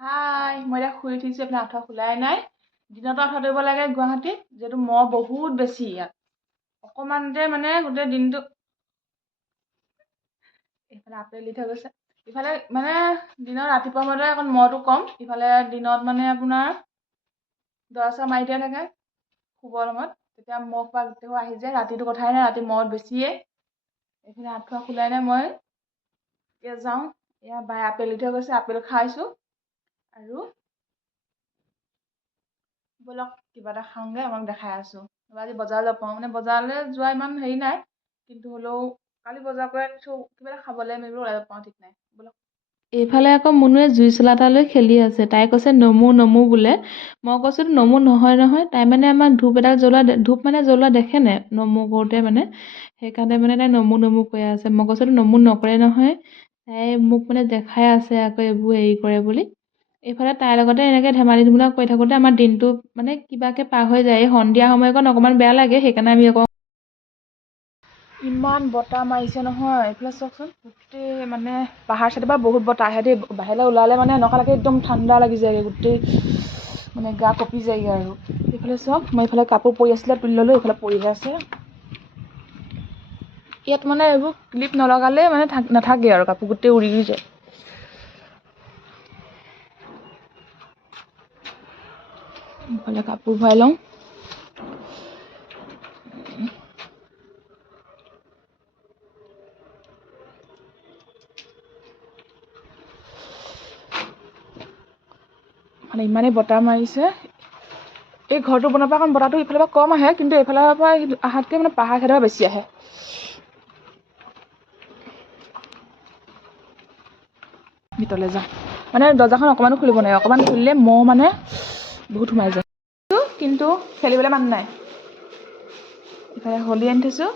হাই, মই এতিয়া শুই উঠিছোঁ। এইফালে আঁঠুৱা খোলাই নাই। দিনতো আঁঠুৱা তৰিব লাগে গুৱাহাটীত, যিহেতু মহ বহুত বেছি ইয়াত। অকণমানতে মানে গোটেই দিনটো এইফালে আপেল দি থৈ গৈছে। ইফালে মানে দিনত ৰাতিপুৱা সময়তে অকণ মহটো কম, ইফালে দিনত মানে আপোনাৰ দৰা মাৰি দিয়া থাকে শুবৰ সময়ত, তেতিয়া মহ পৰা গোটেইবোৰ আহি যায়। ৰাতিটো কথাই নাই, ৰাতি মহ বেছিয়ে। এইফালে আঁঠুৱা খোলাই নাই মই। এতিয়া যাওঁ, এয়া বাই আপেল দি থৈ গৈছে, আপেল খাইছোঁ। আৰু ব'লক কিবা এটা খাওঁগৈ, আমাক দেখাই আছোঁ। আজি বজাৰলৈ যাব পাৰোঁ, মানে বজাৰলৈ যোৱা ইমান হেৰি নাই, কিন্তু হ'লেও কালি বজাৰ কৰি আনিছোঁ, কিবা এটা খাবলৈ মেলিব ওলাই যাব পাৰোঁ, ঠিক নাই। ব'লক। এইফালে আকৌ মুনুৱে জুই চোলা এটা লৈ খেলি আছে। তাই কৈছে নমো নমো বোলে। মই কৈছোঁ নমো নহয় নহয়। তাই মানে আমাক ধূপ এডাল জ্বলোৱা, ধূপ মানে জ্বলোৱা দেখে নাই নমো কৰোঁতে মানে, সেইকাৰণে মানে তাই নমো নমো কৈ আছে। মই কৈছোঁ নমো নকৰে নহয়। তাই মোক মানে দেখাই আছে আকৌ এইবোৰ হেৰি কৰে বুলি। এইফালে তাইৰ লগতে এনেকৈ ধেমালি ধুমুলা কৰি থাকোঁতে আমাৰ দিনটো মানে কিবাকৈ পাৰ হৈ যায়। এই সন্ধিয়া সময়কণ অকণমান বেয়া লাগে, সেইকাৰণে আমি আকৌ ইমান বতাহ মাৰিছে নহয়। এইফালে চাওকচোন, গোটেই মানে পাহাৰ চাইডৰ পৰা বহুত বতাহ আহে দেই। বাহিৰলৈ ওলালে মানে এনেকুৱা লাগে একদম ঠাণ্ডা লাগি যায়গৈ, গোটেই মানে গা কঁপি যায়গৈ আৰু। এইফালে চাওক, মই এইফালে কাপোৰ পৰি আছিলে তুলি ল'লোঁ, এইফালে পৰিহে আছে। ইয়াত মানে এইবোৰ ক্লিপ নলগালে মানে নাথাকে আৰু কাপোৰ গোটেই উৰি যায়। এইফালে কাপোৰ ভৰাই লওঁ। মানে ইমানেই বতাহ মাৰিছে। এই ঘৰটো বনোৱাৰ পৰা অকণ বতাহটো ইফালৰ পৰা কম আহে, কিন্তু এইফালৰ পৰা আহাতকৈ মানে পাহাৰ চাইডৰ পৰা বেছি আহে। ভিতৰলৈ যাওঁ, মানে দৰ্জাখন অকণমানো খুলিব নোৱাৰি, অকণমান খুলিলে মহ মানে বহুত সোমাই যায়। কিন্তু খেলিবলৈ মানুহ নাই। ইফালে হলি আনি থৈছোঁ,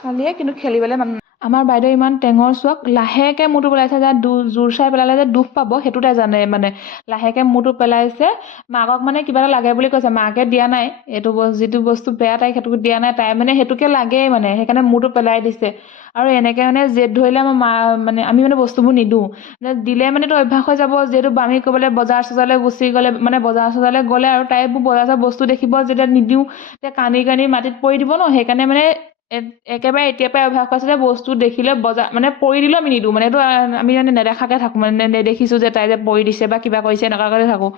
খালিয়ে, কিন্তু খেলিবলৈ মানুহ নাই। আমাৰ বাইদেউ ইমান টেঙৰ চোৱাক, লাহেকৈ মূৰটো পেলাইছে, যে জোৰ চাই পেলালে যে দুখ পাব সেইটো তাই জানে। মানে লাহেকৈ মূৰটো পেলাইছে, মাকক মানে কিবা এটা লাগে বুলি কৈছে, মাকে দিয়া নাই। এইটো যিটো বস্তু বেয়া তাইক সেইটো দিয়া নাই, তাই মানে সেইটোকে লাগেই মানে, সেইকাৰণে মূৰটো পেলাই দিছে। আৰু এনেকৈ মানে জেদ ধৰিলে আমাৰ মা মানে আমি মানে বস্তুবোৰ নিদিওঁ, দিলে মানে তো অভ্যাস হৈ যাব। যিহেতু আমি ক'বলৈ বজাৰ চজাৰলৈ গুচি গ'লে, মানে বজাৰ চজাৰলৈ গ'লে আৰু তাই এইবোৰ বজাৰ বস্তু দেখিব, যেতিয়া নিদিওঁ তেতিয়া কান্দি কান্দি মাটিত পৰি দিব ন। সেইকাৰণে মানে একেবাৰে এতিয়াৰ পৰাই অভ্যাস কৰিছে যে বস্তু দেখিলে বজাৰ মানে পৰি দিলেও আমি নিদিওঁ। মানে এইটো আমি মানে নেদেখাকৈ থাকোঁ, মানে নেদেখিছোঁ যে তাই যে পৰি দিছে বা কিবা কৰিছে, এনেকুৱাকৈ থাকোঁ।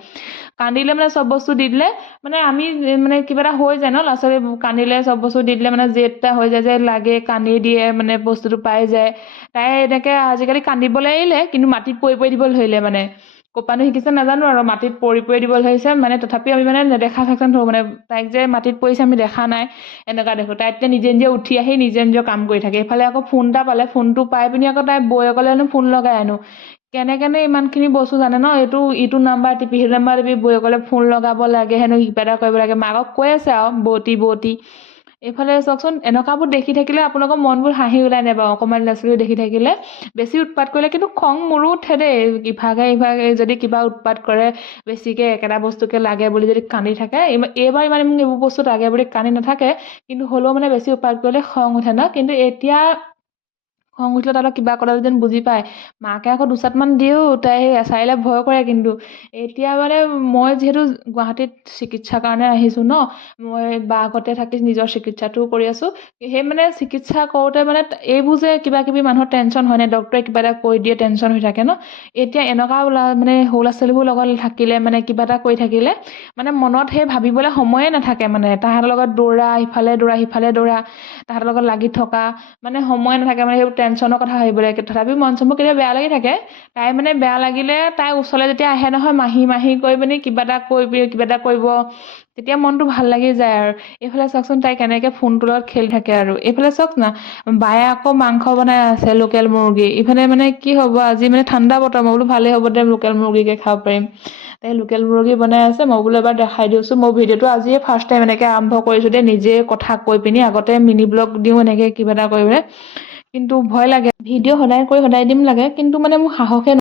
কান্দিলে মানে চব বস্তু দি দিলে মানে আমি মানে কিবা এটা হৈ যায় ন, ল'ৰা ছোৱালী কান্দিলে চব বস্তু দি দিলে মানে জেদ এটা হৈ যায় যে লাগে, কান্দি দিয়ে, মানে বস্তুটো পাই যায়। তাই এনেকৈ আজিকালি কান্দিবলৈ এৰিলে, কিন্তু মাটিত পৰি পৰি দিবলৈ ধৰিলে। মানে ক'পানো শিকিছে নাজানো আৰু, মাটিত পৰি পৰি দিব ধৰিছে। মানে তথাপি আমি মানে নেদেখা ফেকশ্যন থওঁ, মানে তাইক যে মাটিত পৰিছে আমি দেখা নাই এনেকুৱা দেখোঁ। তাই এতিয়া নিজে নিজে উঠি আহি নিজে নিজৰ কাম কৰি থাকে। এইফালে আকৌ ফোন এটা পালে, ফোনটো পাই পিনি আকৌ তাই বৌয়েকলৈনো ফোন লগাই আনো। কেনেকেনো ইমানখিনি বস্তু জানে ন, ইটো নাম্বাৰ টিপি সেইটো নাম্বাৰ টিপি বৌয়েকলৈ ফোন লগাব লাগে, হেনো কিবা এটা কৰিব লাগে। মাকক কৈ আছে আৰু বৌতি বৌতি। এইফালে চাওকচোন, এনেকুৱাবোৰ দেখি থাকিলে আপোনালোকৰ মনবোৰ হাঁহি ওলাই নাই বাৰু? অকণমান ল'ৰা ছোৱালী দেখি থাকিলে বেছি উৎপাত কৰিলে কিন্তু খং মোৰো উঠে দেই। ইভাগে যদি কিবা উৎপাত কৰে, বেছিকৈ একেটা বস্তুকে লাগে বুলি যদি কান্দি থাকে, এইবাৰ ইমান মোক এইবোৰ বস্তু লাগে বুলি কান্দি নাথাকে, কিন্তু হ'লেও মানে বেছি উৎপাত কৰিলে খং উঠে ন। কিন্তু এতিয়া খং উঠিলে তাই কিবা ক'লে যেন বুজি পায়। মাকে আকৌ দুচাটমান দিও, তাই এচাৰিলে ভয় কৰে। কিন্তু এতিয়া মানে মই যিহেতু গুৱাহাটীত চিকিৎসাৰ কাৰণে আহিছোঁ ন, মই বাঘতে থাকি নিজৰ চিকিৎসাটোও কৰি আছোঁ। সেই মানে চিকিৎসা কৰোঁতে মানে এইবোৰ যে কিবা কিবি মানুহৰ টেনশ্যন হয় নাই, ডক্টৰে কিবা এটা কৈ দিয়ে টেনশ্যন হৈ থাকে ন। এতিয়া এনেকুৱা মানে সৰু ল'ৰা ছোৱালীবোৰ লগত থাকিলে, মানে কিবা এটা কৰি থাকিলে মানে মনত সেই ভাবিবলৈ সময়ে নাথাকে। মানে তাহাঁতৰ লগত দৌৰা, ইফালে দৌৰা সিফালে দৌৰা, তাহাঁতৰ লগত লাগি থকা, মানে সময় নাথাকে মানে সেইবোৰ টেনশ্যনৰ কথা ভাবিবলৈ। তথাপিও মন চনবোৰ কেতিয়াবা বেয়া লাগি থাকে। তাই মানে বেয়া লাগিলে তাই ওচৰলৈ যেতিয়া আহে নহয়, মাহী মাহী কৰি পিনি কিবা এটা কৰিব, তেতিয়া মনটো ভাল লাগি যায় আৰু। এইফালে চাওকচোন, তাই কেনেকৈ ফোনটোৰ লগত খেলি থাকে আৰু। এইফালে চাওক না, বায়ে আকৌ মাংস বনাই আছে লোকেল মুৰ্গী। ইফালে মানে কি হ'ব, আজি মানে ঠাণ্ডা বতৰ, মই বোলো ভালেই হ'ব দে, লোকেল মুৰ্গীকে খাব পাৰিম। তাই লোকেল মুৰ্গী বনাই আছে, মই বোলো এবাৰ দেখাই দিওঁচোন। মই ভিডিঅ'টো আজিয়ে ফাৰ্ষ্ট টাইম এনেকৈ আৰম্ভ কৰিছোঁ দেই, নিজে কথা কৈ পিনি। আগতে মিনি ব্লগ দিওঁ এনেকৈ কিবা এটা কৰিবলৈ, কিন্তু ভয় লাগে। ভিডিঅ' সদায় কৰি সদায় দিম লাগে, কিন্তু মানে মোৰ সাহসে